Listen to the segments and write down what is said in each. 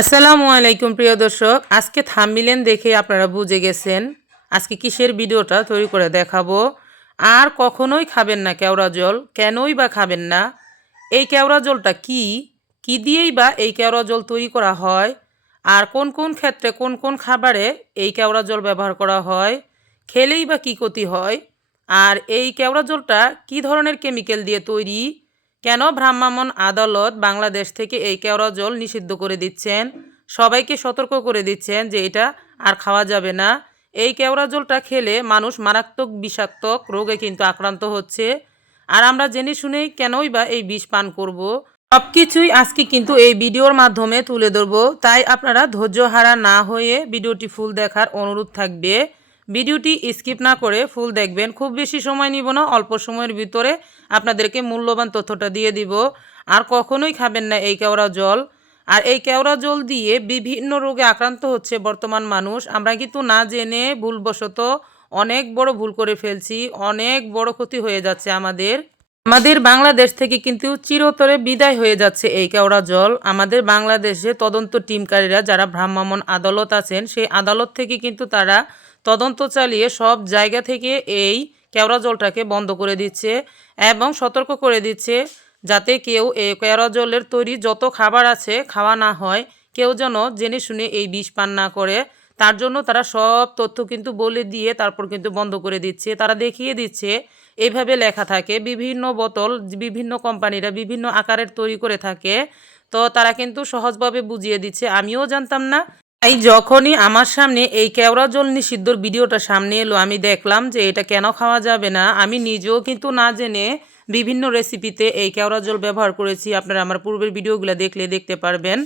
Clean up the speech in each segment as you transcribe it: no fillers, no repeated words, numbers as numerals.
আসসালামু আলাইকুম প্রিয় দর্শক, আজকে থাম্বনেল দেখে আপনারা বুঝে গেছেন আজকে কিসের ভিডিওটা তৈরি করে দেখাবো। আর কখনোই খাবেন না কেওড়া জল। কেনই বা খাবেন না? এই কেওড়া জলটা কি কি দিয়েই বা এই কেওড়া জল তৈরি করা হয়, আর কোন কোন ক্ষেত্রে কোন কোন খাবারে এই কেওড়া জল ব্যবহার করা হয়, খেলেই বা কী ক্ষতি হয়, আর এই কেওড়া জলটা কী ধরনের কেমিক্যাল দিয়ে তৈরি, কেন ভ্রাম্যমাণ আদালত বাংলাদেশ থেকে এই কেওড়া জল নিষিদ্ধ করে দিচ্ছেন, সবাইকে সতর্ক করে দিচ্ছেন যে এটা আর খাওয়া যাবে না। এই কেওড়া জলটা খেলে মানুষ মারাত্মক বিষাক্তক রোগে কিন্তু আক্রান্ত হচ্ছে। আর আমরা জেনে শুনেই কেনই বা এই বিষ পান করব, সব কিছুই আজকে কিন্তু এই ভিডিওর মাধ্যমে তুলে ধরবো। তাই আপনারা ধৈর্য হারা না হয়ে ভিডিওটি ফুল দেখার অনুরোধ থাকবে। ভিডিওটি স্কিপ না করে ফুল দেখবেন। খুব বেশি সময় নিব না, অল্প সময়ের ভিতরে আপনাদেরকে মূল্যবান তথ্যটা দিয়ে দিব। আর কখনোই খাবেন না এই কেওড়া জল। আর এই কেওড়া জল দিয়ে বিভিন্ন রোগে আক্রান্ত হচ্ছে বর্তমান মানুষ। আমরা কিন্তু না জেনে ভুলবশত অনেক বড় ভুল করে ফেলছি, অনেক বড় ক্ষতি হয়ে যাচ্ছে আমাদের। আমাদের বাংলাদেশ থেকে কিন্তু চিরতরে বিদায় হয়ে যাচ্ছে এই কেওড়া জল। আমাদের বাংলাদেশে তদন্ত টিমকারীরা যারা ভ্রাম্যমাণ আদালত আছেন, সেই আদালত থেকে কিন্তু তারা তদন্ত চালিয়ে সব জায়গা থেকে এই কেওড়া জলটাকে বন্ধ করে দিচ্ছে এবং সতর্ক করে দিচ্ছে যাতে কেউ এই কেওড়া জলের তৈরি যত খাবার আছে খাওয়া না হয়, কেউ যেন জেনে শুনে এই বিষ পান না করে। তার জন্য তারা সব তথ্য কিন্তু বলে দিয়ে তারপর কিন্তু বন্ধ করে দিচ্ছে। তারা দেখিয়ে দিচ্ছে এইভাবে লেখা থাকে, বিভিন্ন বোতল বিভিন্ন কোম্পানিরা বিভিন্ন আকারের তৈরি করে থাকে, তো তারা কিন্তু সহজভাবে বুঝিয়ে দিচ্ছে। আমিও জানতাম না। তাই যখনই আমার সামনে এই কেওড়া জল নিষিদ্ধর ভিডিওটা সামনে এলো, আমি দেখলাম যে এটা কেন খাওয়া যাবে না। আমি নিজেও কিন্তু না জেনে বিভিন্ন রেসিপিতে এই কেওড়া জল ব্যবহার করেছি। আপনারা আমার পূর্বের ভিডিওগুলো দেখলে দেখতে পারবেন।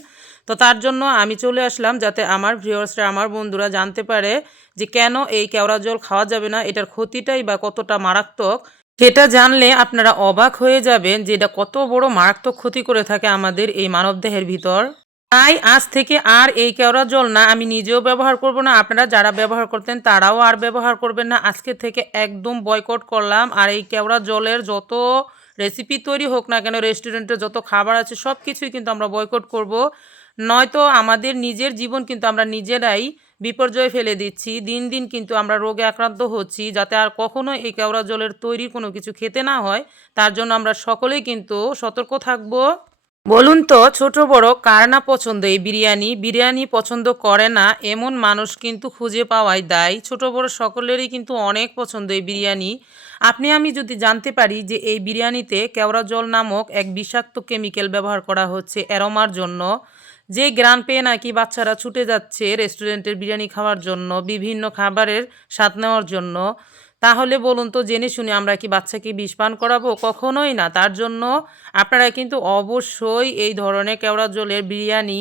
তো তার জন্য আমি চলে আসলাম যাতে আমার ভিউয়ার্সরা, আমার বন্ধুরা জানতে পারে যে কেন এই কেওড়া জল খাওয়া যাবে না, এটার ক্ষতিটাই বা কতটা মারাত্মক। সেটা জানলে আপনারা অবাক হয়ে যাবেন যে এটা কত বড় মারাত্মক ক্ষতি করে থাকে আমাদের এই মানবদেহের ভিতর। তাই আজ থেকে আর এই কেওড়া জল না, আমি নিজেও ব্যবহার করব না, আপনারা যারা ব্যবহার করতেন তারাও আর ব্যবহার করবেন না। আজকে থেকে একদম বয়কট করলাম। আর এই কেওড়া জলের যত রেসিপি তৈরি হোক না কেন, রেস্টুরেন্টে যত খাবার আছে সব কিছুই কিন্তু আমরা বয়কট করব। নয়তো আমাদের নিজের জীবন কিন্তু আমরা নিজেরাই বিপর্যয়ে ফেলে দিচ্ছি। দিন দিন কিন্তু আমরা রোগে আক্রান্ত হচ্ছি। যাতে আর কখনো এই কেওড়া জলের তৈরি কোনো কিছু খেতে না হয়, তার জন্য আমরা সকলেই কিন্তু সতর্ক থাকব। বলুন তো, ছোট বড় কার না পছন্দ এই বিরিয়ানি? বিরিয়ানি পছন্দ করে না এমন মানুষ কিন্তু খুঁজে পাওয়াই দায়। ছোট বড় সকলেরই কিন্তু অনেক পছন্দ এই বিরিয়ানি। আপনি আমি যদি জানতে পারি যে এই বিরিয়ানিতে কেওড়া জল নামক এক বিষাক্ত কেমিক্যাল ব্যবহার করা হচ্ছে অ্যারোমার জন্য, যে গ্রান পেয়ে নাকি বাচ্চারা ছুটে যাচ্ছে রেস্টুরেন্টের বিরিয়ানি খাওয়ার জন্য, বিভিন্ন খাবারের স্বাদ নেওয়ার জন্য, তাহলে বলুন তো জেনে শুনে আমরা কি বাচ্চাকে বিষ পান করাবো? কখনোই না। তার জন্য আপনারা কিন্তু অবশ্যই এই ধরনের কেওড়া জলের বিরিয়ানি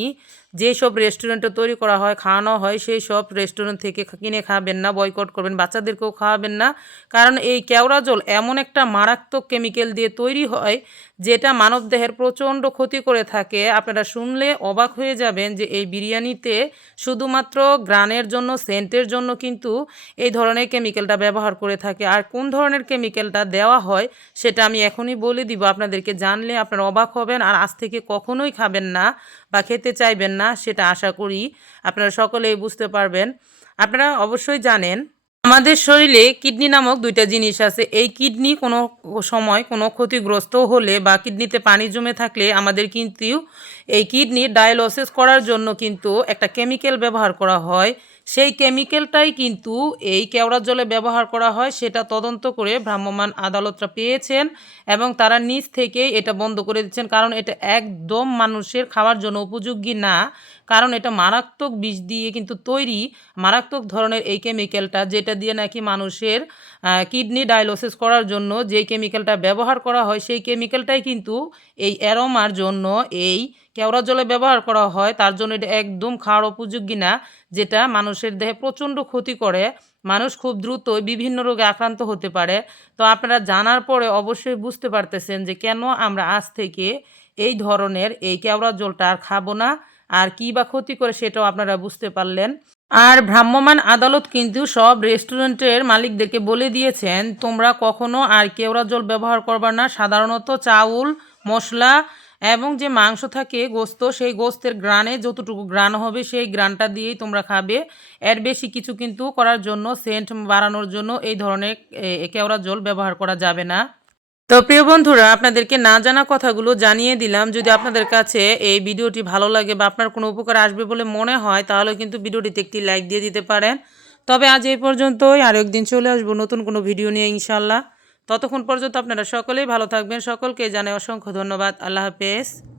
যেসব রেস্টুরেন্টে তৈরি করা হয়, খাওয়ানো হয়, সেই সব রেস্টুরেন্ট থেকে কিনে খাবেন না, বয়কট করবেন। বাচ্চাদেরকেও খাওয়াবেন না। কারণ এই কেওড়া জল এমন একটা মারাত্মক কেমিক্যাল দিয়ে তৈরি হয় যেটা মানবদেহের প্রচণ্ড ক্ষতি করে থাকে। আপনারা শুনলে অবাক হয়ে যাবেন যে এই বিরিয়ানিতে শুধুমাত্র গ্রানের জন্য, সেন্টের জন্য কিন্তু এই ধরনের কেমিক্যালটা ব্যবহার করে থাকে। আর কোন ধরনের কেমিক্যালটা দেওয়া হয় সেটা আমি এখনই বলে দিব আপনাদেরকে, জানলে আপনারা অবাক হবেন। আর আজ থেকে কখনোই খাবেন না বা খেতে চাইবেন না, সেটা আশা করি আপনারা সকলেই বুঝতে পারবেন। আপনারা অবশ্যই জানেন আমাদের শরীরে কিডনি নামক দুইটা জিনিস আছে। এই কিডনি কোনো সময় কোনো ক্ষতিগ্রস্ত হলে বা কিডনিতে পানি জমে থাকলে আমাদের কিন্তু এই কিডনি ডায়ালিসিস করার জন্য কিন্তু একটা কেমিক্যাল ব্যবহার করা হয়। সেই কেমিক্যালটাই কিন্তু এই কেওড়া জলে ব্যবহার করা হয়। সেটা তদন্ত করে ভ্রাম্যমাণ আদালতরা পেয়েছেন এবং তারা নিজ থেকেই এটা বন্ধ করে দিচ্ছেন। কারণ এটা একদম মানুষের খাওয়ার জন্য উপযোগী না। কারণ এটা মারাত্মক বিষ দিয়ে কিন্তু তৈরি, মারাত্মক ধরনের এই কেমিক্যালটা, যেটা দিয়ে নাকি মানুষের কিডনি ডায়ালিসিস করার জন্য যেই কেমিক্যালটা ব্যবহার করা হয়, সেই কেমিক্যালটাই কিন্তু এই অ্যারোমার জন্য এই কেওড়া জলে ব্যবহার করা হয়। তার জন্য এটা একদম খাওয়ার উপযোগী না, যেটা মানুষের দেহে প্রচণ্ড ক্ষতি করে। মানুষ খুব দ্রুত বিভিন্ন রোগে আক্রান্ত হতে পারে। তো আপনারা জানার পরে অবশ্যই বুঝতে পারতেছেন যে কেন আমরা আজ থেকে এই ধরনের এই কেওড়া জলটা আর খাবো না, আর কী বা ক্ষতি করে সেটাও আপনারা বুঝতে পারলেন। আর ভ্রাম্যমাণ আদালত কিন্তু সব রেস্টুরেন্টের মালিকদেরকে বলে দিয়েছেন তোমরা কখনো আর কেওড়া জল ব্যবহার করবা না। সাধারণত চাউল, মশলা এবং যে মাংস থাকে গোস্ত, সেই গোস্তের গ্রানে যতটুকু গ্রান হবে সেই গ্রানটা দিয়েই তোমরা খাবে। এর বেশি কিছু কিন্তু করার জন্য, সেন্ট বাড়ানোর জন্য এই ধরনের কেওড়া জল ব্যবহার করা যাবে না। তো প্রিয় বন্ধুরা, আপনাদেরকে না জানা কথাগুলো জানিয়ে দিলাম। যদি আপনাদের কাছে এই ভিডিওটি ভালো লাগে বা আপনার কোনো উপকার আসবে বলে মনে হয়, তাহলে কিন্তু ভিডিওটিতে একটি লাইক দিয়ে দিতে পারেন। তবে আজ এই পর্যন্তই, আর একদিন চলে আসবো নতুন কোনো ভিডিও নিয়ে ইনশাল্লাহ। ততক্ষণ পর্যন্ত আপনারা সকলেই ভালো থাকবেন। সকলকে জানাই অসংখ্য ধন্যবাদ। আল্লাহ হাফেজ।